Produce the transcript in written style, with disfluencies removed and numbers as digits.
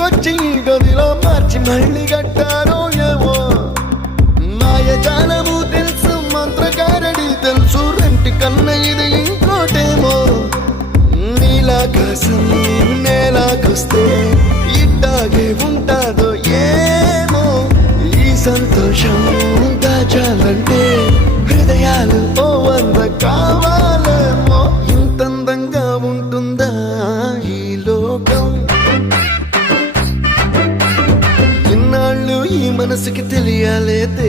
ఇంటికొచ్చి గదిలో మార్చి మళ్ళీ కట్టారో ఏమో మాయజాలము తెలుసు మంత్రకారడి తెలుసు రెంటి కన్న ఇది ఇంకోటేమో నీలాకాశం నేలాకొస్తే ఇట్టాగే ఉంటాదో ఏమో ఈ సంతోషం దాచాలంటే హృదయాలు ఓ వంద కావాలేమో ఇంతందంగా ఉంటుందా ఈ లోకం ఇన్నాళ్ళు ఈ మనసుకి తెలియాలే